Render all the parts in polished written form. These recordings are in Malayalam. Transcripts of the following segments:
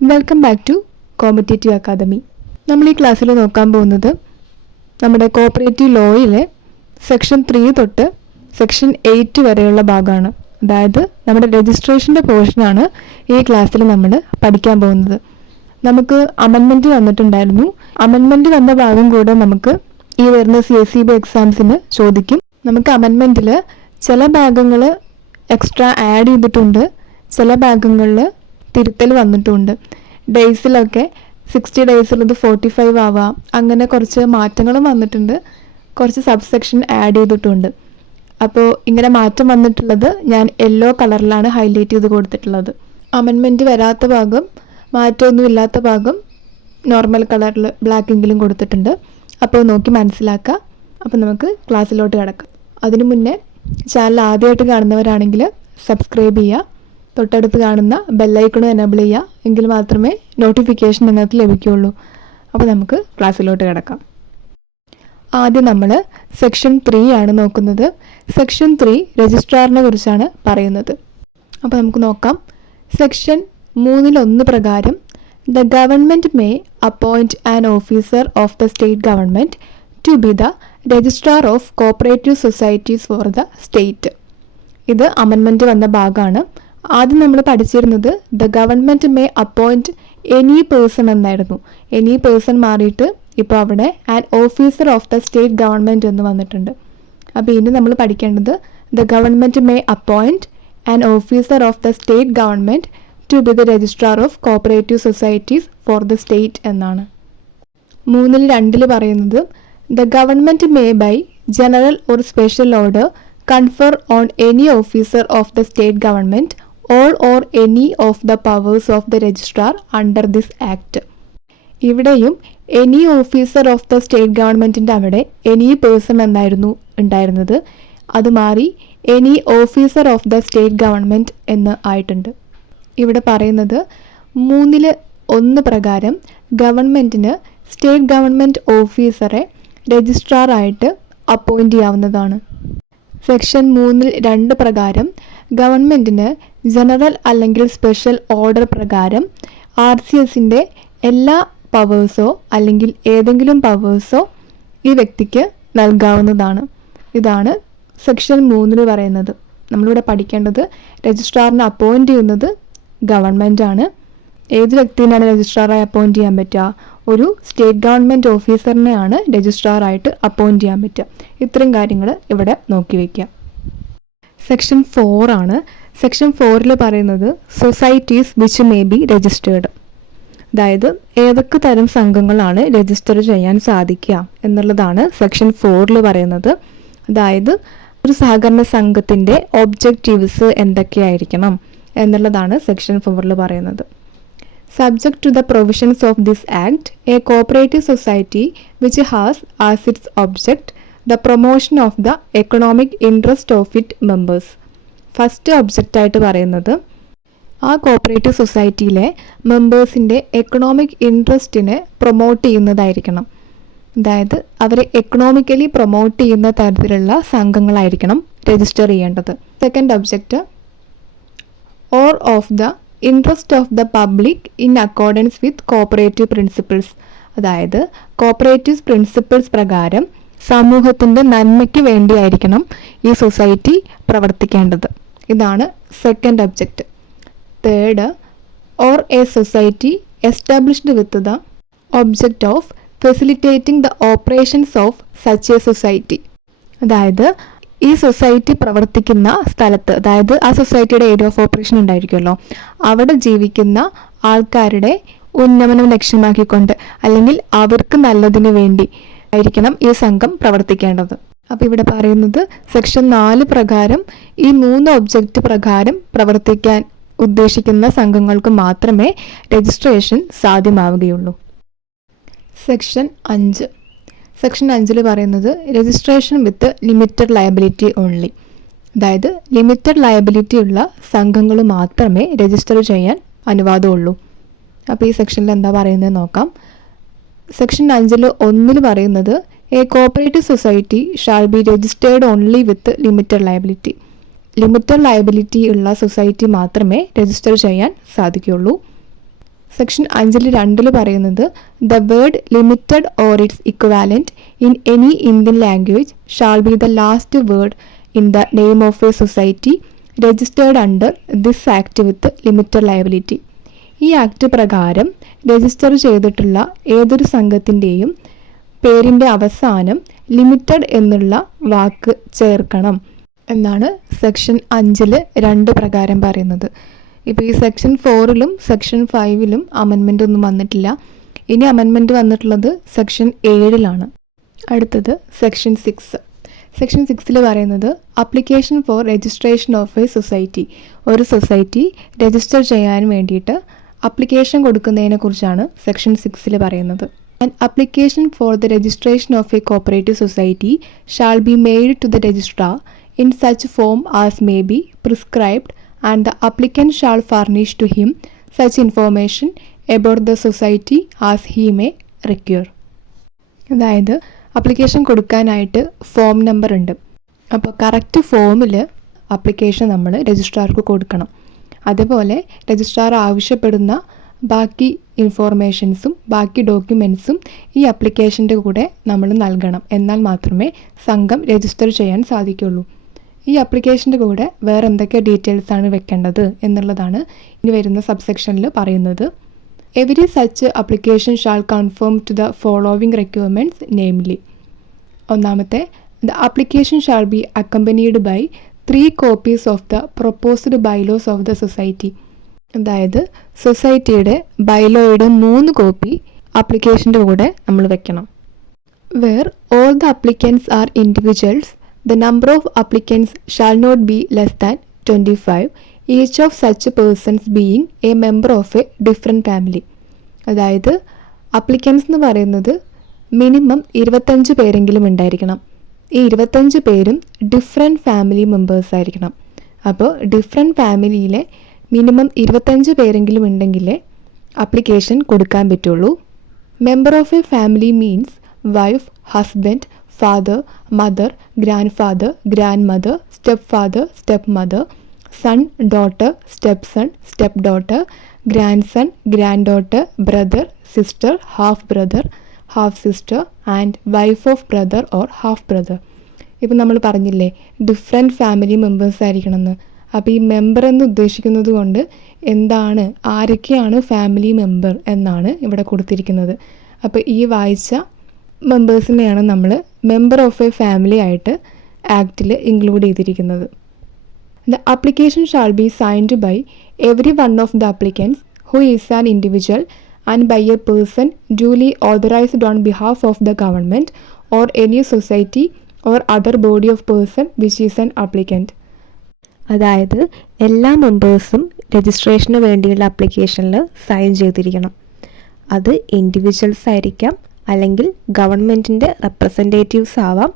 Welcome back to competitive academy. നമ്മൾ ഈ ക്ലാസ്സിൽ നോക്കാൻ പോകുന്നത് നമ്മുടെ കോപ്പറേറ്റീവ് ലോയിലെ സെക്ഷൻ 3 തൊട്ട് സെക്ഷൻ 8 വരെയുള്ള ഭാഗമാണ്. അതായത് നമ്മുടെ രജിസ്ട്രേഷൻ്റെ പോർഷനാണ് ഈ ക്ലാസ്സിൽ നമ്മൾ പഠിക്കാൻ പോകുന്നത്. നമുക്ക് അമെൻമെൻറ്റ് വന്നിട്ടുണ്ടായിരുന്നു. അമെൻമെൻറ്റ് വന്ന ഭാഗം കൂടെ നമുക്ക് ഈ വരുന്ന CSEB എക്സാംസിന് ചോദിക്കും. നമുക്ക് അമെൻമെൻറ്റിൽ ചില ഭാഗങ്ങൾ എക്സ്ട്രാ ആഡ് ചെയ്തിട്ടുണ്ട്, ചില ഭാഗങ്ങളിൽ തിരുത്തൽ വന്നിട്ടുണ്ട്. ഡേയ്സിലൊക്കെ 60 ഡേയ്സിലത് 45 ആവാം. അങ്ങനെ കുറച്ച് മാറ്റങ്ങളും വന്നിട്ടുണ്ട്, കുറച്ച് സബ്സെക്ഷൻ ആഡ് ചെയ്തിട്ടുണ്ട്. അപ്പോൾ ഇങ്ങനെ മാറ്റം വന്നിട്ടുള്ളത് ഞാൻ യെല്ലോ കളറിലാണ് ഹൈലൈറ്റ് ചെയ്ത് കൊടുത്തിട്ടുള്ളത്. അമെൻമെൻറ്റ് വരാത്ത ഭാഗം, മാറ്റമൊന്നും ഇല്ലാത്ത ഭാഗം നോർമൽ കളറിൽ ബ്ലാക്കെങ്കിലും കൊടുത്തിട്ടുണ്ട്. അപ്പോൾ നോക്കി മനസ്സിലാക്കുക. അപ്പോൾ നമുക്ക് ക്ലാസ്സിലോട്ട് കിടക്കാം. അതിനു മുന്നേ ചാനൽ ആദ്യമായിട്ട് കാണുന്നവരാണെങ്കിൽ സബ്സ്ക്രൈബ് ചെയ്യുക, തൊട്ടടുത്ത് കാണുന്ന ബെല്ലൈക്കണും എനേബിൾ ചെയ്യുക. എങ്കിൽ മാത്രമേ നോട്ടിഫിക്കേഷൻ നിങ്ങൾക്ക് ലഭിക്കുകയുള്ളൂ. അപ്പോൾ നമുക്ക് ക്ലാസ്സിലോട്ട് കിടക്കാം. ആദ്യം നമ്മൾ സെക്ഷൻ 3 ആണ് നോക്കുന്നത്. സെക്ഷൻ 3 രജിസ്ട്രാറിനെ കുറിച്ചാണ് പറയുന്നത്. അപ്പോൾ നമുക്ക് നോക്കാം. സെക്ഷൻ 3(1) പ്രകാരം the government may appoint an officer of the state government to be the registrar of cooperative societies for the state. ഇത് അമെൻമെൻറ്റ് വന്ന ഭാഗമാണ്. ആദ്യം നമ്മൾ പഠിച്ചിരുന്നത് the government may appoint any person എന്നായിരുന്നു. എനി പേഴ്സൺ മാറിയിട്ട് ഇപ്പോൾ അവിടെ an officer of the state government എന്ന് വന്നിട്ടുണ്ട്. അപ്പോൾ ഇനി നമ്മൾ പഠിക്കേണ്ടത് the government may appoint an officer of the state government to be the registrar of cooperative societies for the state എന്നാണ്. 3(2) പറയുന്നത് the government may by general or special order confer on any officer of the state government all or any of the powers of the registrar under this act. ഇവിടെയും any officer of the state ഗവൺമെൻറ്റിൻ്റെ അവിടെ എനി പേഴ്സൺ എന്നായിരുന്നു ഉണ്ടായിരുന്നത്. അത് മാറി any officer of the state government എന്ന് ആയിട്ടുണ്ട്. ഇവിടെ പറയുന്നത് 3(1) പ്രകാരം ഗവൺമെൻറ്റിന് സ്റ്റേറ്റ് ഗവൺമെൻറ് ഓഫീസറെ രജിസ്ട്രാറായിട്ട് അപ്പോയിൻറ്റ് ചെയ്യാവുന്നതാണ്. സെക്ഷൻ 3(2) പ്രകാരം ഗവൺമെൻറ്റിന് ജനറൽ അല്ലെങ്കിൽ സ്പെഷ്യൽ ഓർഡർ പ്രകാരം RCSൻ്റെ എല്ലാ പവേഴ്സോ അല്ലെങ്കിൽ ഏതെങ്കിലും പവേഴ്സോ ഈ വ്യക്തിക്ക് നൽകാവുന്നതാണ്. ഇതാണ് സെക്ഷൻ 3 പറയുന്നത്. നമ്മളിവിടെ പഠിക്കേണ്ടത് രജിസ്ട്രാറിനെ അപ്പോയിൻറ്റ് ചെയ്യുന്നത് ഗവൺമെൻറ്റാണ്. ഏത് വ്യക്തിനാണ് രജിസ്ട്രാറായി അപ്പോയിൻറ്റ് ചെയ്യാൻ പറ്റുക? ഒരു സ്റ്റേറ്റ് ഗവൺമെൻറ് ഓഫീസറിനെയാണ് രജിസ്ട്രാറായിട്ട് അപ്പോയിൻറ്റ് ചെയ്യാൻ പറ്റുക. ഇത്രയും കാര്യങ്ങൾ ഇവിടെ നോക്കി വയ്ക്കുക. സെക്ഷൻ 4 ആണ്. സെക്ഷൻ 4 പറയുന്നത് societies which may be registered. അതായത് ഏതൊക്കെ തരം സംഘങ്ങളാണ് രജിസ്റ്റർ ചെയ്യാൻ സാധിക്കുക എന്നുള്ളതാണ് സെക്ഷൻ 4 പറയുന്നത്. അതായത് ഒരു സഹകരണ സംഘത്തിൻ്റെ ഒബ്ജക്റ്റീവ്സ് എന്തൊക്കെയായിരിക്കണം എന്നുള്ളതാണ് സെക്ഷൻ 4 പറയുന്നത്. Subject to the provisions of this Act, a cooperative society which has as its object the promotion of the economic interest of its members. First object ആയിട്ട് പറയുന്നത് ആ കോപ്പറേറ്റീവ് സൊസൈറ്റിയിലെ മെമ്പേഴ്സിൻ്റെ എക്കണോമിക് ഇൻട്രസ്റ്റിനെ പ്രൊമോട്ട് ചെയ്യുന്നതായിരിക്കണം. അതായത് അവരെ എക്കണോമിക്കലി പ്രൊമോട്ട് ചെയ്യുന്ന തരത്തിലുള്ള സംഘങ്ങളായിരിക്കണം രജിസ്റ്റർ ചെയ്യേണ്ടത്. Second object or of the interest of the public in accordance with cooperative principles. അതായത് കോപ്പറേറ്റീവ് പ്രിൻസിപ്പിൾസ് പ്രകാരം സമൂഹത്തിൻ്റെ നന്മയ്ക്ക് വേണ്ടിയായിരിക്കണം ഈ സൊസൈറ്റി പ്രവർത്തിക്കേണ്ടത്. ഇതാണ് second object. Third, or A society established with the object of facilitating the operations of such A society. അതായത് ഈ സൊസൈറ്റി പ്രവർത്തിക്കുന്ന സ്ഥലത്ത്, അതായത് ആ സൊസൈറ്റിയുടെ ഏരിയ ഓഫ് ഓപ്പറേഷൻ ഉണ്ടായിരിക്കുമല്ലോ, അവിടെ ജീവിക്കുന്ന ആൾക്കാരുടെ ഉന്നമനം ലക്ഷ്യമാക്കിക്കൊണ്ട് അല്ലെങ്കിൽ അവർക്ക് നല്ലതിന് വേണ്ടി ആയിരിക്കണം ഈ സംഘം പ്രവർത്തിക്കേണ്ടത്. അപ്പോൾ ഇവിടെ പറയുന്നത് സെക്ഷൻ 4 പ്രകാരം ഈ 3 ഒബ്ജക്റ്റ് പ്രകാരം പ്രവർത്തിക്കാൻ ഉദ്ദേശിക്കുന്ന സംഘങ്ങൾക്ക് മാത്രമേ രജിസ്ട്രേഷൻ സാധ്യമാവുകയുള്ളൂ. സെക്ഷൻ 5. സെക്ഷൻ 5 പറയുന്നത് registration with limited liability only. അതായത് ലിമിറ്റഡ് ലയബിലിറ്റി ഉള്ള സംഘങ്ങൾ മാത്രമേ രജിസ്റ്റർ ചെയ്യാൻ അനുവാദമുള്ളൂ. അപ്പോൾ ഈ സെക്ഷനിൽ എന്താ പറയുന്നത് നോക്കാം. സെക്ഷൻ 5(1) പറയുന്നത് A cooperative society shall B registered only with limited liability. Limited liability ഉള്ള സൊസൈറ്റി മാത്രമേ രജിസ്റ്റർ ചെയ്യാൻ സാധിക്കുകയുള്ളൂ. സെക്ഷൻ 5 പറയുന്നത് the word limited or it's equivalent in any Indian language shall be the last word in the name of A society registered under this act with limited liability. ഈ ആക്ട് പ്രകാരം രജിസ്റ്റർ ചെയ്തിട്ടുള്ള ഏതൊരു സംഘത്തിൻ്റെയും പേരിൻ്റെ അവസാനം ലിമിറ്റഡ് എന്നുള്ള വാക്ക് ചേർക്കണം എന്നാണ് സെക്ഷൻ 5 പ്രകാരം പറയുന്നത്. ഇപ്പോൾ ഈ സെക്ഷൻ 4 സെക്ഷൻ 5 അമെൻമെൻ്റ് ഒന്നും വന്നിട്ടില്ല. ഇനി അമെൻമെൻറ്റ് വന്നിട്ടുള്ളത് സെക്ഷൻ 7 അടുത്തത് സെക്ഷൻ 6. സെക്ഷൻ 6 പറയുന്നത് application four registration of A society. ഒരു സൊസൈറ്റി രജിസ്റ്റർ ചെയ്യാൻ വേണ്ടിയിട്ട് അപ്ലിക്കേഷൻ കൊടുക്കുന്നതിനെ കുറിച്ചാണ് സെക്ഷൻ 6 പറയുന്നത്. An application for the registration of a cooperative society shall be made to the registrar in such form as may be prescribed, and the applicant shall furnish to him such information about the society as he may require. അതായത് അപ്ലിക്കേഷൻ കൊടുക്കാനായിട്ട് ഫോം നമ്പർ ഉണ്ട്. അപ്പോൾ കറക്റ്റ് ഫോമിൽ അപ്ലിക്കേഷൻ നമ്മൾ രജിസ്ട്രാർക്ക് കൊടുക്കണം. അതുപോലെ രജിസ്ട്രാർ ആവശ്യപ്പെടുന്ന ബാക്കി ഇൻഫോർമേഷൻസും ബാക്കി ഡോക്യുമെൻറ്റ്സും ഈ അപ്ലിക്കേഷൻ്റെ കൂടെ നമ്മൾ നൽകണം. എന്നാൽ മാത്രമേ സംഘം രജിസ്റ്റർ ചെയ്യാൻ സാധിക്കുള്ളൂ. ഈ അപ്ലിക്കേഷൻ്റെ കൂടെ വേറെ എന്തൊക്കെ ഡീറ്റെയിൽസാണ് വെക്കേണ്ടത് എന്നുള്ളതാണ് ഇനി വരുന്ന സബ്സെക്ഷനിൽ പറയുന്നത്. Every such application shall conform to the following requirements namely. ഒന്നാമത്തെ, the application shall be accompanied by 3 copies of the proposed bylaws of the society. അതായത് സൊസൈറ്റിയുടെ ബൈലോയുടെ 3 കോപ്പി ആപ്ലിക്കേഷൻ്റെ കൂടെ നമ്മൾ വെക്കണം. Where all the applicants are individuals, the number of applicants shall not be less than 25, each of such persons being a member of a different family. അതായത് അപ്ലിക്കൻസ് എന്ന് പറയുന്നത് മിനിമം 25 പേരെങ്കിലും ഉണ്ടായിരിക്കണം. ഈ 25 പേരും ഡിഫറെൻറ്റ് ഫാമിലി മെമ്പേഴ്സ് ആയിരിക്കണം. അപ്പോൾ ഡിഫറെൻറ്റ് ഫാമിലിയിലെ മിനിമം 25 പേരെങ്കിലും ഉണ്ടെങ്കിലേ അപ്ലിക്കേഷൻ കൊടുക്കാൻ പറ്റുള്ളൂ. Member of a family means wife, husband, father, mother, grandfather, grandmother, stepfather, stepmother, son, daughter, stepson, stepdaughter, grandson, granddaughter, brother, sister, half brother, half sister, and wife of brother or half brother. ഇപ്പം നമ്മൾ പറഞ്ഞില്ലേ ഡിഫറെൻറ്റ് ഫാമിലി മെമ്പേഴ്സ് ആയിരിക്കണമെന്ന്. അപ്പോൾ ഈ മെമ്പർ എന്ന് ഉദ്ദേശിക്കുന്നത് കൊണ്ട് എന്താണ്, ആരൊക്കെയാണ് ഫാമിലി മെമ്പർ എന്നാണ് ഇവിടെ കൊടുത്തിരിക്കുന്നത്. അപ്പോൾ ഈ വായിച്ച മെമ്പേഴ്സിനെയാണ് നമ്മൾ മെമ്പർ ഓഫ് എ ഫാമിലി ആയിട്ട് ആക്റ്റിൽ ഇൻക്ലൂഡ് ചെയ്തിരിക്കുന്നത്. The application shall be signed by every one of the applicants who is an individual and by a person duly authorised on behalf of the government or any society or other body of person which is an applicant. അതായത് എല്ലാ മെമ്പേഴ്സും രജിസ്ട്രേഷന് വേണ്ടിയുള്ള ആപ്ലിക്കേഷനിൽ സൈൻ ചെയ്തിരിക്കണം. അത് ഇൻഡിവിജ്വൽസ് ആയിരിക്കാം, അല്ലെങ്കിൽ ഗവൺമെൻറ്റിൻ്റെ റെപ്രസെൻറ്റേറ്റീവ്സ് ആവാം,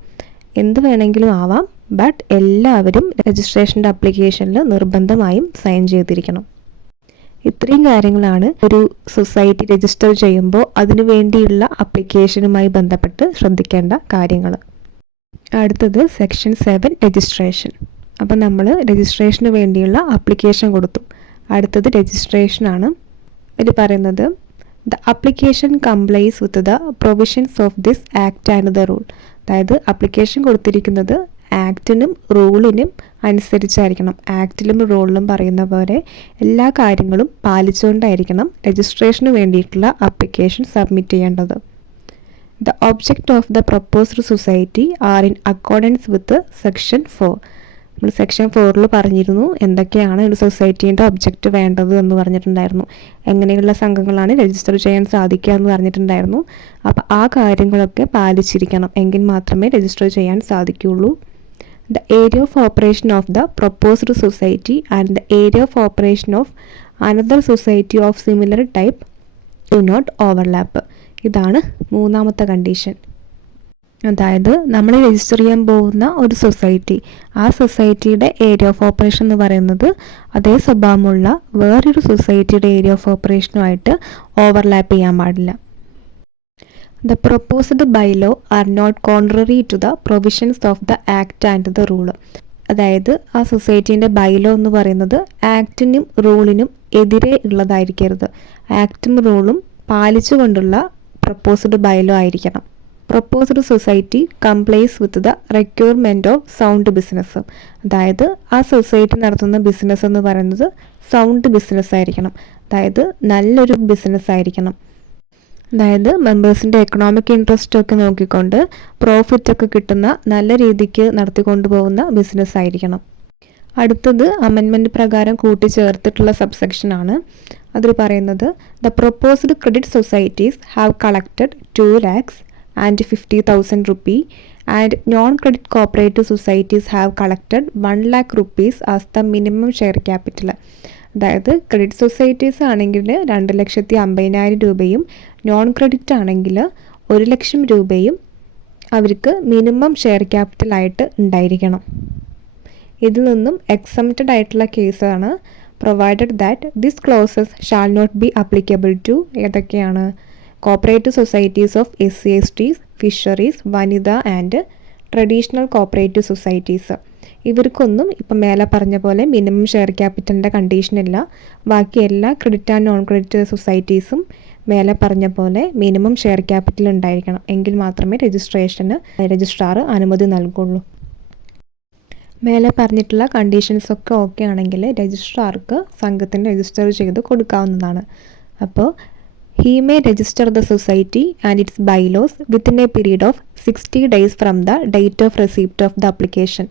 എന്ത് വേണമെങ്കിലും ആവാം. ബട്ട് എല്ലാവരും രജിസ്ട്രേഷൻ്റെ ആപ്ലിക്കേഷനിൽ നിർബന്ധമായും സൈൻ ചെയ്തിരിക്കണം. ഇത്രയും കാര്യങ്ങളാണ് ഒരു സൊസൈറ്റി രജിസ്റ്റർ ചെയ്യുമ്പോൾ അതിനു വേണ്ടിയുള്ള ആപ്ലിക്കേഷനുമായി ബന്ധപ്പെട്ട് ശ്രദ്ധിക്കേണ്ട കാര്യങ്ങൾ. അടുത്തത് സെക്ഷൻ 7 രജിസ്ട്രേഷൻ. അപ്പം നമ്മൾ രജിസ്ട്രേഷന് വേണ്ടിയുള്ള ആപ്ലിക്കേഷൻ കൊടുത്തു. അടുത്തത് രജിസ്ട്രേഷനാണ്. ഇത് പറയുന്നത് the application complies with the provisions of this act and the rule. അതായത് ആപ്ലിക്കേഷൻ കൊടുത്തിരിക്കുന്നത് ആക്ടിനും റൂളിനും അനുസരിച്ചായിരിക്കണം. ആക്ടിലും റൂളിലും പറയുന്ന പോലെ എല്ലാ കാര്യങ്ങളും പാലിച്ചുകൊണ്ടായിരിക്കണം രജിസ്ട്രേഷന് വേണ്ടിയിട്ടുള്ള ആപ്ലിക്കേഷൻ സബ്മിറ്റ് ചെയ്യേണ്ടത്. The object of the proposed society are in accordance with section 4. നമ്മൾ സെക്ഷൻ 4 പറഞ്ഞിരുന്നു എന്തൊക്കെയാണ് ഒരു സൊസൈറ്റീൻ്റെ ഒബ്ജക്റ്റ് വേണ്ടത് എന്ന് പറഞ്ഞിട്ടുണ്ടായിരുന്നു. എങ്ങനെയുള്ള സംഘങ്ങളാണ് രജിസ്റ്റർ ചെയ്യാൻ സാധിക്കുക എന്ന് പറഞ്ഞിട്ടുണ്ടായിരുന്നു. അപ്പോൾ ആ കാര്യങ്ങളൊക്കെ പാലിച്ചിരിക്കണം, എങ്കിൽ മാത്രമേ രജിസ്റ്റർ ചെയ്യാൻ സാധിക്കുകയുള്ളൂ. The area of operation of the proposed society and the area of operation of another society of similar type do not overlap. ഇതാണ് മൂന്നാമത്തെ കണ്ടീഷൻ. അതായത് നമ്മൾ രജിസ്റ്റർ ചെയ്യാൻ പോകുന്ന ഒരു സൊസൈറ്റി, ആ സൊസൈറ്റിയുടെ ഏരിയ ഓഫ് ഓപ്പറേഷൻ എന്ന് പറയുന്നത് അതേ സ്വഭാവമുള്ള വേറൊരു സൊസൈറ്റിയുടെ ഏരിയ ഓഫ് ഓപ്പറേഷനുമായിട്ട് ഓവർലാപ്പ് ചെയ്യാൻ പാടില്ല. The proposed bylaw are not contrary to the provisions of the act and the rule. അതായത് ആ സൊസൈറ്റീൻ്റെ ബൈലോ എന്ന് പറയുന്നത് ആക്ടിനും റൂളിനും എതിരെ ഉള്ളതായിരിക്കരുത്. ആക്റ്റും റൂളും പാലിച്ചുകൊണ്ടുള്ള പ്രപ്പോസ്ഡ് ബൈലോ ആയിരിക്കണം. Proposed society complies with the requirement of sound business. അതായത് ആ സൊസൈറ്റി നടത്തുന്ന ബിസിനസ് എന്ന് പറയുന്നത് സൗണ്ട് ബിസിനസ് ആയിരിക്കണം. അതായത് നല്ലൊരു ബിസിനസ് ആയിരിക്കണം. അതായത് മെമ്പേഴ്സിൻ്റെ എക്കണോമിക് ഇൻട്രസ്റ്റ് ഒക്കെ നോക്കിക്കൊണ്ട് പ്രോഫിറ്റൊക്കെ കിട്ടുന്ന നല്ല രീതിക്ക് നടത്തിക്കൊണ്ടു പോകുന്ന ബിസിനസ് ആയിരിക്കണം. അടുത്തത് അമെൻമെൻറ്റ് പ്രകാരം കൂട്ടിച്ചേർത്തിട്ടുള്ള സബ്സെക്ഷനാണ്. അതിൽ പറയുന്നത് the proposed credit societies have collected 2,50,000 rupee and non-credit cooperative societies have collected 1,00,000 rupees as the minimum share capital. അതായത് ക്രെഡിറ്റ് സൊസൈറ്റീസ് ആണെങ്കിൽ 2,50,000 രൂപയും നോൺ ക്രെഡിറ്റ് ആണെങ്കിൽ 1,00,000 രൂപയും അവർക്ക് മിനിമം ഷെയർ ക്യാപിറ്റലായിട്ട് ഉണ്ടായിരിക്കണം. ഇതിൽ നിന്നും എക്സംപ്റ്റഡ് ആയിട്ടുള്ള കേസാണ് provided that this clauses shall not be applicable to ഏതൊക്കെയാണ്? Cooperative societies of SC/STs, fisheries, വനിത ആൻഡ് ട്രഡീഷണൽ കോപ്പറേറ്റീവ് സൊസൈറ്റീസ്. ഇവർക്കൊന്നും ഇപ്പം മേലെ പറഞ്ഞ പോലെ മിനിമം ഷെയർ ക്യാപിറ്റലിൻ്റെ കണ്ടീഷനില്ല. ബാക്കി എല്ലാ ക്രെഡിറ്റ് ആൻഡ് നോൺ ക്രെഡിറ്റ് സൊസൈറ്റീസും മേലെ പറഞ്ഞ പോലെ മിനിമം ഷെയർ ക്യാപിറ്റൽ ഉണ്ടായിരിക്കണം. എങ്കിൽ മാത്രമേ രജിസ്ട്രാർ അനുമതി നൽകുള്ളൂ. മേലെ പറഞ്ഞിട്ടുള്ള കണ്ടീഷൻസൊക്കെ ഓക്കെ ആണെങ്കിൽ രജിസ്ട്രാർക്ക് സംഘത്തിന് രജിസ്റ്റർ ചെയ്ത് കൊടുക്കാവുന്നതാണ്. അപ്പോൾ he may register the society and its bylaws within a period of 60 days from the date of receipt of the application.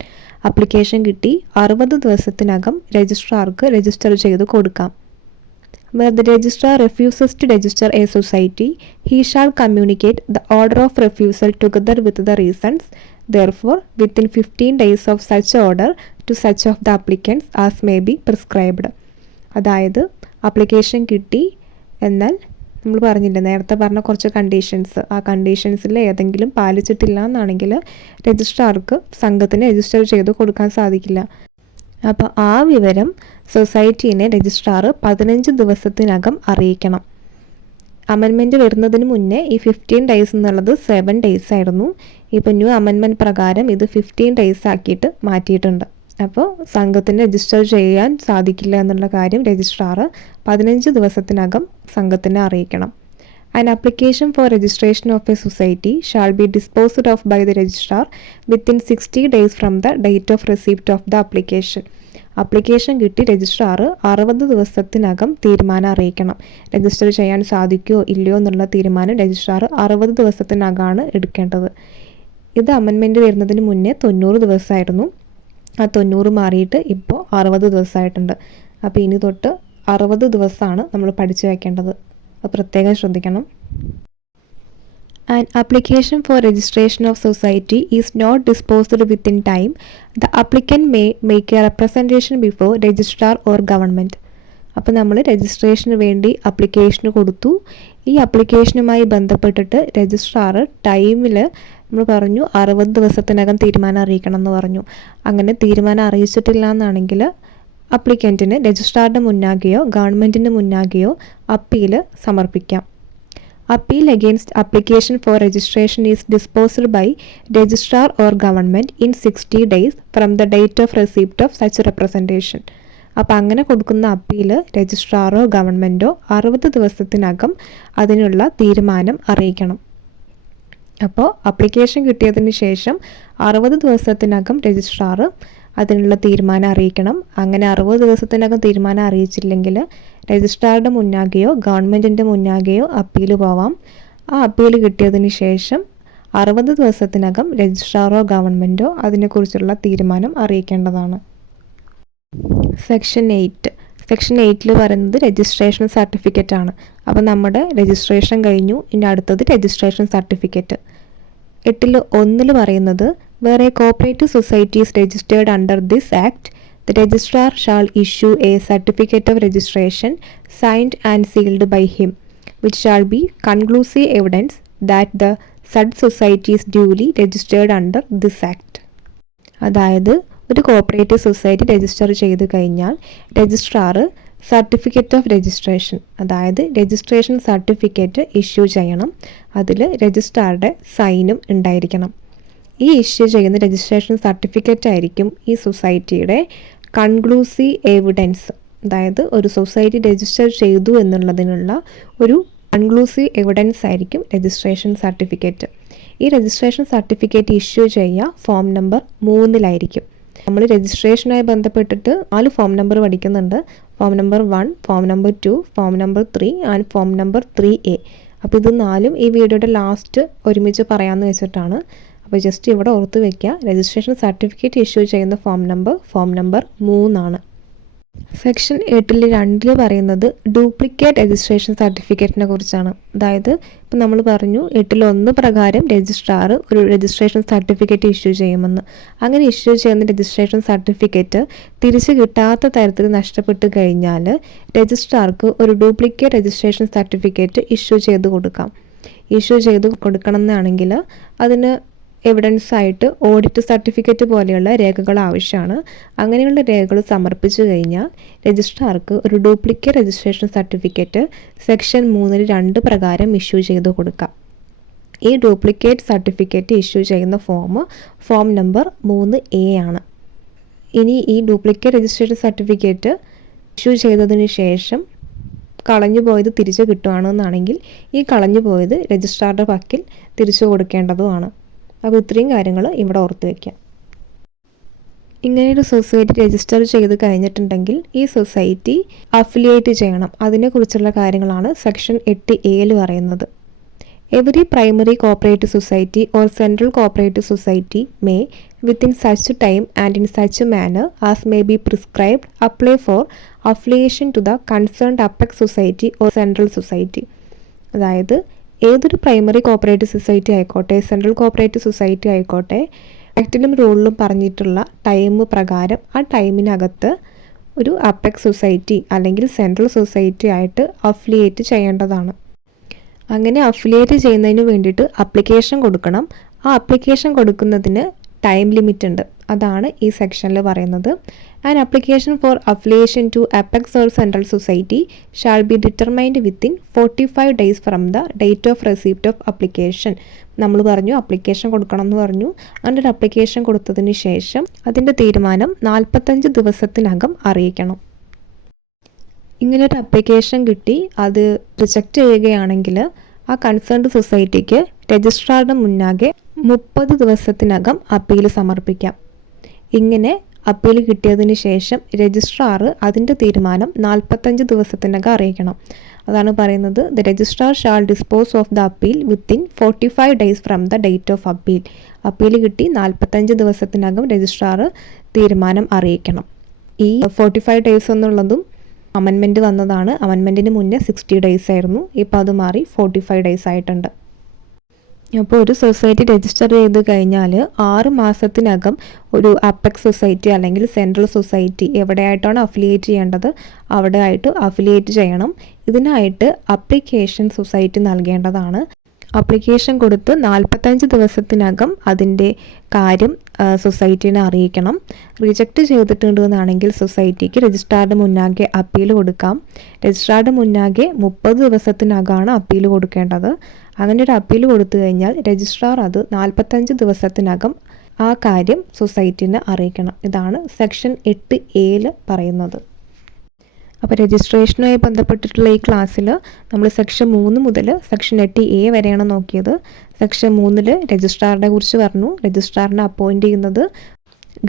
Application കിട്ടി 60 ദിവസത്തിനകം രജിസ്ട്രാർക്ക് രജിസ്റ്റർ ചെയ്ത് കൊടുക്കാം. Where the registrar refuses to register a society, he shall communicate the order of refusal together with the reasons. Therefore, within 15 days of such order to such of the applicants as may be prescribed. അതായത് അപ്ലിക്കേഷൻ കിട്ടി, എന്നാൽ നമ്മൾ പറഞ്ഞില്ലേ നേരത്തെ പറഞ്ഞ കുറച്ച് കണ്ടീഷൻസ്, ആ കണ്ടീഷൻസിൽ ഏതെങ്കിലും പാലിച്ചിട്ടില്ല എന്നാണെങ്കിൽ രജിസ്ട്രാർക്ക് സംഘത്തിന് രജിസ്റ്റർ ചെയ്ത് കൊടുക്കാൻ സാധിക്കില്ല. അപ്പോൾ ആ വിവരം സൊസൈറ്റീനെ രജിസ്ട്രാർ 15 ദിവസത്തിനകം അറിയിക്കണം. അമെൻമെൻറ്റ് വരുന്നതിന് മുന്നേ ഈ 15 ഡേയ്സ് എന്നുള്ളത് 7 ഡേയ്സ് ആയിരുന്നു. ഇപ്പോൾ ന്യൂ അമെൻമെൻറ്റ് പ്രകാരം ഇത് 15 ഡേയ്സ് ആക്കിയിട്ട് മാറ്റിയിട്ടുണ്ട്. അപ്പോൾ സംഘത്തിന് രജിസ്റ്റർ ചെയ്യാൻ സാധിക്കില്ല എന്നുള്ള കാര്യം രജിസ്ട്രാർ 15 ദിവസത്തിനകം സംഘത്തിനെ അറിയിക്കണം. An application for registration of a society shall be disposed of by the registrar within 60 days from the date of receipt of the application. Application കിട്ടി രജിസ്ട്രാർ 60 ദിവസത്തിനകം തീരുമാനം അറിയിക്കണം. രജിസ്റ്റർ ചെയ്യാൻ സാധിക്കുമോ ഇല്ലയോ എന്നുള്ള തീരുമാനം രജിസ്ട്രാർ 60 ദിവസത്തിനകമാണ് എടുക്കേണ്ടത്. ഇത് അമെൻമെൻറ്റ് വരുന്നതിന് മുന്നേ 90 ദിവസമായിരുന്നു. ആ 90 മാറിയിട്ട് ഇപ്പോൾ 60 ദിവസമായിട്ടുണ്ട്. അപ്പോൾ ഇനി തൊട്ട് 60 ദിവസമാണ് നമ്മൾ പഠിച്ചു വയ്ക്കേണ്ടത്. അത് പ്രത്യേകം ശ്രദ്ധിക്കണം. An application for registration of society is not disposed within time. The applicant may make a representation before registrar or government. അപ്പോൾ നമ്മൾ രജിസ്ട്രേഷന് വേണ്ടി അപ്ലിക്കേഷന് കൊടുത്തു. ഈ അപ്ലിക്കേഷനുമായി ബന്ധപ്പെട്ടിട്ട് രജിസ്ട്രാർ ടൈമിൽ നമ്മൾ പറഞ്ഞു 60 ദിവസത്തിനകം തീരുമാനം അറിയിക്കണം എന്ന് പറഞ്ഞു. അങ്ങനെ തീരുമാനം അറിയിച്ചിട്ടില്ല എന്നാണെങ്കിൽ അപ്ലിക്കൻറ്റിന് രജിസ്ട്രാറുടെ മുന്നാകെയോ ഗവൺമെൻറ്റിൻ്റെ മുന്നാകെയോ അപ്പീൽ സമർപ്പിക്കാം. Appeal against application for registration is disposed by registrar or government in 60 days from the date of receipt of such representation. അപ്പോൾ അങ്ങനെ കൊടുക്കുന്ന അപ്പീൽ രജിസ്ട്രാറോ ഗവൺമെൻറ്റോ 60 ദിവസത്തിനകം അതിനുള്ള തീരുമാനം അറിയിക്കണം. അപ്പോൾ അപ്ലിക്കേഷൻ കിട്ടിയതിന് ശേഷം 60 ദിവസത്തിനകം രജിസ്ട്രാർ അതിനുള്ള തീരുമാനം അറിയിക്കണം. അങ്ങനെ 60 ദിവസത്തിനകം തീരുമാനം അറിയിച്ചില്ലെങ്കിൽ രജിസ്ട്രാറുടെ മുന്നാകെയോ ഗവൺമെൻറ്റിൻ്റെ മുന്നാകെയോ അപ്പീൽ പോവാം. ആ അപ്പീൽ കിട്ടിയതിന് ശേഷം 60 ദിവസത്തിനകം രജിസ്ട്രാറോ ഗവൺമെൻറ്റോ അതിനെക്കുറിച്ചുള്ള തീരുമാനം അറിയിക്കേണ്ടതാണ്. സെക്ഷൻ 8 പറയുന്നത് രജിസ്ട്രേഷൻ സർട്ടിഫിക്കറ്റ് ആണ്. അപ്പോൾ നമ്മുടെ രജിസ്ട്രേഷൻ കഴിഞ്ഞു. ഇനി അടുത്തത് രജിസ്ട്രേഷൻ സർട്ടിഫിക്കറ്റ്. 8.1 പറയുന്നത് where a cooperative society is registered under this act, the registrar shall issue a certificate of registration signed and sealed by him, which shall be conclusive evidence that the said society is duly registered under this act. അതായത് ഒരു കോപ്പറേറ്റീവ് സൊസൈറ്റി രജിസ്റ്റർ ചെയ്ത് കഴിഞ്ഞാൽ രജിസ്ട്രാർ സർട്ടിഫിക്കറ്റ് ഓഫ് രജിസ്ട്രേഷൻ, അതായത് രജിസ്ട്രേഷൻ സർട്ടിഫിക്കറ്റ് ഇഷ്യൂ ചെയ്യണം. അതിൽ രജിസ്ട്രാറുടെ സൈനും ഉണ്ടായിരിക്കണം. ഈ ഇഷ്യൂ ചെയ്യുന്ന രജിസ്ട്രേഷൻ സർട്ടിഫിക്കറ്റ് ആയിരിക്കും ഈ സൊസൈറ്റിയുടെ കൺക്ലൂസീവ് എവിഡൻസ്. അതായത് ഒരു സൊസൈറ്റി രജിസ്റ്റർ ചെയ്തു എന്നുള്ളതിനുള്ള ഒരു കൺക്ലൂസീവ് എവിഡൻസ് ആയിരിക്കും രജിസ്ട്രേഷൻ സർട്ടിഫിക്കറ്റ്. ഈ രജിസ്ട്രേഷൻ സർട്ടിഫിക്കറ്റ് ഇഷ്യൂ ചെയ്യുക ഫോം നമ്പർ 3 നമ്മൾ രജിസ്ട്രേഷനുമായി ബന്ധപ്പെട്ടിട്ട് 4 ഫോം നമ്പർ പഠിക്കുന്നുണ്ട്. Form number 1, form number 2, form number 3 and form number 3A. അപ്പോൾ ഇത് 4 ഈ വീഡിയോയുടെ ലാസ്റ്റ് ഒരുമിച്ച് പറയാമെന്ന് വെച്ചിട്ടാണ്. അപ്പോൾ ജസ്റ്റ് ഇവിടെ ഓർത്ത് വയ്ക്കുക, രജിസ്ട്രേഷൻ സർട്ടിഫിക്കറ്റ് ഇഷ്യൂ ചെയ്യുന്ന ഫോം നമ്പർ 3 സെക്ഷൻ 8 പറയുന്നത് ഡ്യൂപ്ലിക്കേറ്റ് രജിസ്ട്രേഷൻ സർട്ടിഫിക്കറ്റിനെ കുറിച്ചാണ്. അതായത് ഇപ്പം നമ്മൾ പറഞ്ഞു 8 പ്രകാരം രജിസ്ട്രാർ ഒരു രജിസ്ട്രേഷൻ സർട്ടിഫിക്കറ്റ് ഇഷ്യൂ ചെയ്യുമെന്ന്. അങ്ങനെ ഇഷ്യൂ ചെയ്യുന്ന രജിസ്ട്രേഷൻ സർട്ടിഫിക്കറ്റ് തിരിച്ചു കിട്ടാത്ത തരത്തിൽ നഷ്ടപ്പെട്ട് കഴിഞ്ഞാൽ രജിസ്ട്രാർക്ക് ഒരു ഡ്യൂപ്ലിക്കേറ്റ് രജിസ്ട്രേഷൻ സർട്ടിഫിക്കറ്റ് ഇഷ്യൂ ചെയ്ത് കൊടുക്കണം എന്നാണെങ്കിൽ അതിന് എവിഡൻസ് ആയിട്ട് ഓഡിറ്റ് സർട്ടിഫിക്കറ്റ് പോലെയുള്ള രേഖകൾ ആവശ്യമാണ്. അങ്ങനെയുള്ള രേഖകൾ സമർപ്പിച്ചു കഴിഞ്ഞാൽ രജിസ്ട്രാർക്ക് ഒരു ഡ്യൂപ്ലിക്കേറ്റ് രജിസ്ട്രേഷൻ സർട്ടിഫിക്കറ്റ് സെക്ഷൻ 3(2) പ്രകാരം ഇഷ്യൂ ചെയ്ത് കൊടുക്കാം. ഈ ഡ്യൂപ്ലിക്കേറ്റ് സർട്ടിഫിക്കറ്റ് ഇഷ്യൂ ചെയ്യുന്ന ഫോം നമ്പർ 3A ആണ്. ഇനി ഈ ഡ്യൂപ്ലിക്കേറ്റ് രജിസ്ട്രേഷൻ സർട്ടിഫിക്കറ്റ് ഇഷ്യൂ ചെയ്തതിന് ശേഷം കളഞ്ഞു പോയത് തിരിച്ചു കിട്ടുകയാണെന്നാണെങ്കിൽ ഈ കളഞ്ഞു പോയത് രജിസ്ട്രാറുടെ പക്കൽ തിരിച്ചു കൊടുക്കേണ്ടതുമാണ്. അപ്പോൾ ഇത്രയും കാര്യങ്ങൾ ഇവിടെ ഓർത്ത് വയ്ക്കാം. ഇങ്ങനെയൊരു സൊസൈറ്റി രജിസ്റ്റർ ചെയ്ത് കഴിഞ്ഞിട്ടുണ്ടെങ്കിൽ ഈ സൊസൈറ്റി അഫിലിയേറ്റ് ചെയ്യണം. അതിനെക്കുറിച്ചുള്ള കാര്യങ്ങളാണ് സെക്ഷൻ 8A പറയുന്നത്. Every primary cooperative society or central cooperative society may within such time and in such manner as may be prescribed apply for affiliation to the concerned apex society or central society. അതായത് ഏതൊരു പ്രൈമറി കോപ്പറേറ്റീവ് സൊസൈറ്റി ആയിക്കോട്ടെ, സെൻട്രൽ കോപ്പറേറ്റീവ് സൊസൈറ്റി ആയിക്കോട്ടെ, ആക്ടിലും റൂളിലും പറഞ്ഞിട്ടുള്ള ടൈം പ്രകാരം ആ ടൈമിനകത്ത് ഒരു അപ്പെക്സ് സൊസൈറ്റി അല്ലെങ്കിൽ സെൻട്രൽ സൊസൈറ്റി ആയിട്ട് അഫിലിയേറ്റ് ചെയ്യേണ്ടതാണ്. അങ്ങനെ അഫിലിയേറ്റ് ചെയ്യുന്നതിന് വേണ്ടിയിട്ട് അപ്ലിക്കേഷൻ കൊടുക്കണം. ആ അപ്ലിക്കേഷൻ കൊടുക്കുന്നതിന് ടൈം ലിമിറ്റ് ഉണ്ട്. അതാണ് ഈ സെക്ഷനിൽ പറയുന്നത്. An application for affiliation to apex or central society shall be determined within 45 days from the date of receipt of application. നമ്മൾ പറഞ്ഞു അപ്ലിക്കേഷൻ കൊടുക്കണം എന്ന് പറഞ്ഞു. അങ്ങനെ ഒരു അപ്ലിക്കേഷൻ കൊടുത്തതിന് ശേഷം അതിൻ്റെ തീരുമാനം 45 ദിവസത്തിനകം അറിയിക്കണം. ഇങ്ങനൊരു അപ്ലിക്കേഷൻ കിട്ടി അത് റിജക്റ്റ് ചെയ്യുകയാണെങ്കിൽ ആ കൺസേൺഡ് സൊസൈറ്റിക്ക് രജിസ്ട്രാറുടെ മുന്നാകെ 30 ദിവസത്തിനകം അപ്പീൽ സമർപ്പിക്കാം. ഇങ്ങനെ അപ്പീൽ കിട്ടിയതിന് ശേഷം രജിസ്ട്രാർ അതിൻ്റെ തീരുമാനം 45 ദിവസത്തിനകം അറിയിക്കണം. അതാണ് പറയുന്നത് the registrar shawl dispose of the appeal within 45 days from the date of appeal. Appeal കിട്ടി 45 ദിവസത്തിനകം രജിസ്ട്രാർ തീരുമാനം അറിയിക്കണം. ഈ 45 days എന്നുള്ളതും അമെൻമെൻറ്റ് വന്നതാണ്. അമെൻമെൻറ്റിന് മുന്നേ 60 days ആയിരുന്നു. ഇപ്പോൾ അത് മാറി 45 days ആയിട്ടുണ്ട്. അപ്പോൾ ഒരു സൊസൈറ്റി രജിസ്റ്റർ ചെയ്ത് കഴിഞ്ഞാൽ 6 മാസത്തിനകം ഒരു അപ്പെക്സ് സൊസൈറ്റി അല്ലെങ്കിൽ സെൻട്രൽ സൊസൈറ്റി എവിടെയായിട്ടാണ് അഫിലിയേറ്റ് ചെയ്യേണ്ടത് അവിടെ ആയിട്ട് അഫിലിയേറ്റ് ചെയ്യണം. ഇതിനായിട്ട് അപ്ലിക്കേഷൻ സൊസൈറ്റി നൽകേണ്ടതാണ്. അപ്ലിക്കേഷൻ കൊടുത്ത് 45 ദിവസത്തിനകം അതിൻ്റെ കാര്യം സൊസൈറ്റീനെ അറിയിക്കണം. റിജക്റ്റ് ചെയ്തിട്ടുണ്ടെന്നാണെങ്കിൽ സൊസൈറ്റിക്ക് രജിസ്ട്രാറുടെ മുന്നാകെ അപ്പീൽ കൊടുക്കാം. രജിസ്ട്രാറുടെ മുന്നാകെ 30 ദിവസത്തിനകമാണ് അപ്പീൽ കൊടുക്കേണ്ടത്. അങ്ങനെ ഒരു അപ്പീൽ കൊടുത്തു കഴിഞ്ഞാൽ രജിസ്ട്രാർ അത് 45 ദിവസത്തിനകം ആ കാര്യം സൊസൈറ്റീനെ അറിയിക്കണം. ഇതാണ് സെക്ഷൻ 8A പറയുന്നത്. അപ്പോൾ രജിസ്ട്രേഷനുമായി ബന്ധപ്പെട്ടിട്ടുള്ള ഈ ക്ലാസ്സിൽ നമ്മൾ സെക്ഷൻ 3 മുതൽ സെക്ഷൻ 8A വരെയാണ് നോക്കിയത്. സെക്ഷൻ 3 രജിസ്ട്രാറിനെ കുറിച്ച് പറഞ്ഞു. രജിസ്ട്രാറിനെ അപ്പോയിൻറ്റ് ചെയ്യുന്നത്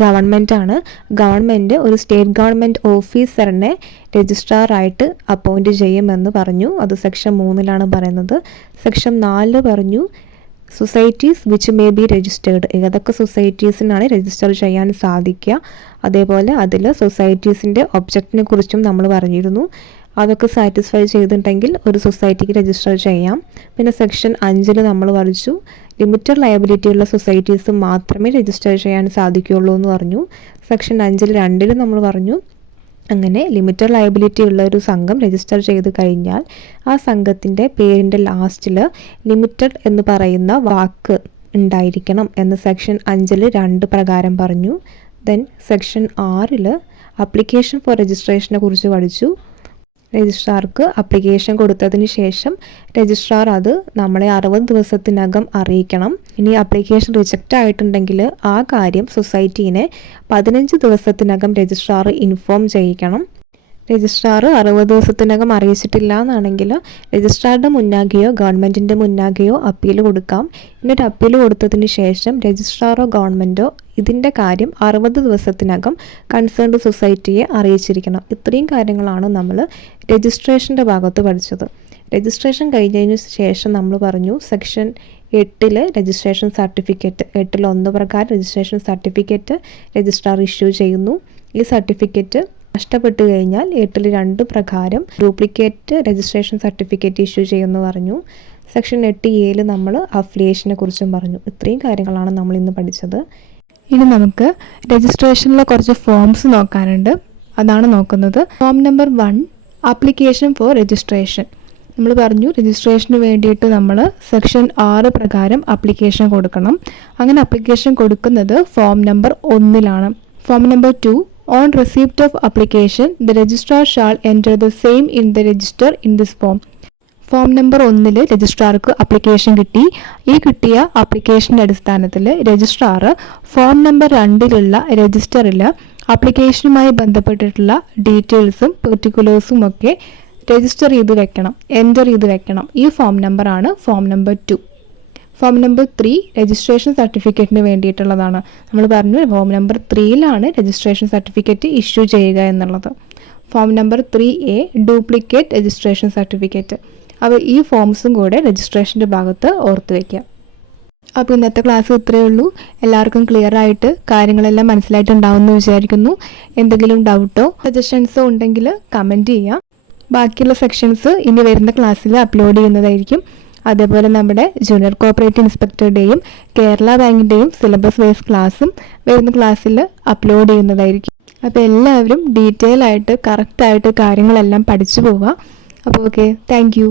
ഗവൺമെൻറ്റാണ്. ഗവൺമെൻറ് ഒരു സ്റ്റേറ്റ് ഗവൺമെൻറ് ഓഫീസറിനെ രജിസ്ട്രാറായിട്ട് അപ്പോയിൻറ്റ് ചെയ്യുമെന്ന് പറഞ്ഞു. അത് സെക്ഷൻ 3 പറയുന്നത്. സെക്ഷൻ 4 പറഞ്ഞു societies which may be registered. ഏതൊക്കെ സൊസൈറ്റീസിനാണ് രജിസ്റ്റർ ചെയ്യാൻ സാധിക്കുക. അതേപോലെ അതിൽ സൊസൈറ്റീസിൻ്റെ ഒബ്ജക്റ്റിനെ കുറിച്ചും നമ്മൾ പറഞ്ഞിരുന്നു. അതൊക്കെ സാറ്റിസ്ഫൈ ചെയ്തിട്ടുണ്ടെങ്കിൽ ഒരു സൊസൈറ്റിക്ക് രജിസ്റ്റർ ചെയ്യാം. പിന്നെ സെക്ഷൻ 5 നമ്മൾ പഠിച്ചു ലിമിറ്റഡ് ലയബിലിറ്റി ഉള്ള സൊസൈറ്റീസ് മാത്രമേ രജിസ്റ്റർ ചെയ്യാൻ സാധിക്കുകയുള്ളൂ എന്ന് പറഞ്ഞു. സെക്ഷൻ 5(2) നമ്മൾ പറഞ്ഞു അങ്ങനെ ലിമിറ്റഡ് ലയബിലിറ്റി ഉള്ള ഒരു സംഘം രജിസ്റ്റർ ചെയ്ത് കഴിഞ്ഞാൽ ആ സംഘത്തിൻ്റെ പേരിൻ്റെ ലാസ്റ്റിൽ ലിമിറ്റഡ് എന്ന് പറയുന്ന വാക്ക് ഉണ്ടായിരിക്കണം എന്ന് സെക്ഷൻ 5(2) പ്രകാരം പറഞ്ഞു. ദെൻ സെക്ഷൻ 6 അപ്ലിക്കേഷൻ ഫോർ രജിസ്ട്രേഷനെ കുറിച്ച് പഠിച്ചു. രജിസ്ട്രാർക്ക് അപ്ലിക്കേഷൻ കൊടുത്തതിന് ശേഷം രജിസ്ട്രാർ അത് നമ്മളെ 60 ദിവസത്തിനകം അറിയിക്കണം. ഇനി അപ്ലിക്കേഷൻ റിജക്റ്റ് ആയിട്ടുണ്ടെങ്കിൽ ആ കാര്യം സൊസൈറ്റീനെ 15 ദിവസത്തിനകം രജിസ്ട്രാർ ഇൻഫോം ചെയ്യിക്കണം. രജിസ്ട്രാർ 60 ദിവസത്തിനകം അറിയിച്ചിട്ടില്ല എന്നാണെങ്കിൽ രജിസ്ട്രാറുടെ മുന്നാകെയോ ഗവൺമെൻറ്റിൻ്റെ മുന്നാകെയോ അപ്പീൽ കൊടുക്കാം. എന്നിട്ട് അപ്പീൽ കൊടുത്തതിന് ശേഷം രജിസ്ട്രാറോ ഗവൺമെൻറ്റോ ഇതിൻ്റെ കാര്യം 60 ദിവസത്തിനകം കൺസേൺഡ് സൊസൈറ്റിയെ അറിയിച്ചിരിക്കണം. ഇത്രയും കാര്യങ്ങളാണ് നമ്മൾ രജിസ്ട്രേഷൻ്റെ ഭാഗത്ത് പഠിച്ചത്. രജിസ്ട്രേഷൻ കഴിഞ്ഞതിന് ശേഷം നമ്മൾ പറഞ്ഞു സെക്ഷൻ 8 രജിസ്ട്രേഷൻ സർട്ടിഫിക്കറ്റ് 8.1 പ്രകാരം രജിസ്ട്രേഷൻ സർട്ടിഫിക്കറ്റ് രജിസ്ട്രാർ ഇഷ്യൂ ചെയ്യുന്നു. ഈ സർട്ടിഫിക്കറ്റ് നഷ്ടപ്പെട്ടു കഴിഞ്ഞാൽ 8.2 പ്രകാരം ഡ്യൂപ്ലിക്കേറ്റ് രജിസ്ട്രേഷൻ സർട്ടിഫിക്കറ്റ് ഇഷ്യൂ ചെയ്യുമെന്ന് പറഞ്ഞു. സെക്ഷൻ 8A നമ്മൾ അഫിലിയേഷനെ കുറിച്ചും പറഞ്ഞു. ഇത്രയും കാര്യങ്ങളാണ് നമ്മൾ ഇന്ന് പഠിച്ചത്. ഇനി നമുക്ക് രജിസ്ട്രേഷനിലെ കുറച്ച് ഫോംസ് നോക്കാനുണ്ട്. അതാണ് നോക്കുന്നത്. Form number 1 application for registration. നമ്മൾ പറഞ്ഞു രജിസ്ട്രേഷന് വേണ്ടിയിട്ട് നമ്മൾ സെക്ഷൻ 6 പ്രകാരം ആപ്ലിക്കേഷൻ കൊടുക്കണം. അങ്ങനെ ആപ്ലിക്കേഷൻ കൊടുക്കുന്നത് form number 1 form number 2 on receipt of application the registrar shall enter the same in the register in this form. Form number 1 രജിസ്ട്രാർക്ക് ആപ്ലിക്കേഷൻ കിട്ടി. ഈ കിട്ടിയ ആപ്ലിക്കേഷൻ്റെ അടിസ്ഥാനത്തിൽ രജിസ്ട്രാർ ഫോം നമ്പർ 2 രജിസ്റ്ററിൽ ആപ്ലിക്കേഷനുമായി ബന്ധപ്പെട്ടിട്ടുള്ള ഡീറ്റെയിൽസും പെർട്ടിക്കുലേഴ്സും ഒക്കെ രജിസ്റ്റർ ചെയ്ത് വെക്കണം, എൻറ്റർ ചെയ്ത് വെക്കണം. ഈ ഫോം നമ്പറാണ് form number 2. Form number 3 registration സർട്ടിഫിക്കറ്റിന് വേണ്ടിയിട്ടുള്ളതാണ്. നമ്മൾ പറഞ്ഞു form number 3 registration certificate issue ചെയ്യുക എന്നുള്ളത്. Form number 3A duplicate registration certificate. അപ്പോൾ ഈ ഫോംസും കൂടെ രജിസ്ട്രേഷൻ്റെ ഭാഗത്ത് ഓർത്ത് വയ്ക്കുക. അപ്പോൾ ഇന്നത്തെ ക്ലാസ് ഇത്രയേ ഉള്ളൂ. എല്ലാവർക്കും ക്ലിയർ ആയിട്ട് കാര്യങ്ങളെല്ലാം മനസ്സിലായിട്ടുണ്ടാവുമെന്ന് വിചാരിക്കുന്നു. എന്തെങ്കിലും ഡൗട്ടോ സജഷൻസോ ഉണ്ടെങ്കിൽ കമൻറ്റ് ചെയ്യാം. ബാക്കിയുള്ള സെക്ഷൻസ് ഇനി വരുന്ന ക്ലാസ്സിൽ അപ്ലോഡ് ചെയ്യുന്നതായിരിക്കും. അതേപോലെ നമ്മുടെ ജൂനിയർ കോപ്പറേറ്റീവ് ഇൻസ്പെക്ടറുടെയും കേരള ബാങ്കിൻ്റെയും സിലബസ് വൈസ് ക്ലാസ്സും വരുന്ന ക്ലാസ്സിൽ അപ്ലോഡ് ചെയ്യുന്നതായിരിക്കും. അപ്പോൾ എല്ലാവരും ഡീറ്റെയിൽ ആയിട്ട് കറക്റ്റായിട്ട് കാര്യങ്ങളെല്ലാം പഠിച്ചു പോവുക. അപ്പോൾ ഓക്കെ, താങ്ക് യു.